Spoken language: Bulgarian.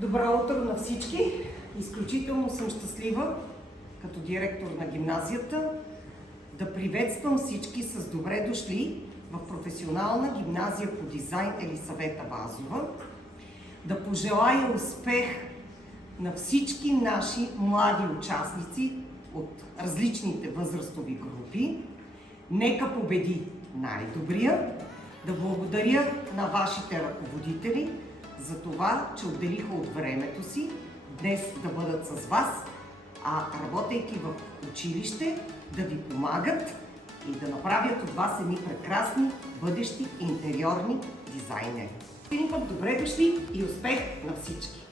Добро утро на всички! Изключително съм щастлива, като директор на гимназията, да приветствам всички с добре дошли в професионална гимназия по дизайн Елисавета Вазова, да пожелая успех на всички наши млади участници от различните възрастови групи. Нека победи най-добрия, да благодаря на вашите ръководители за това, че отделиха от времето си днес да бъдат с вас, а работейки в училище да ви помагат и да направят от вас едни прекрасни бъдещи интериорни дизайнери. Добре дошли и успех на всички!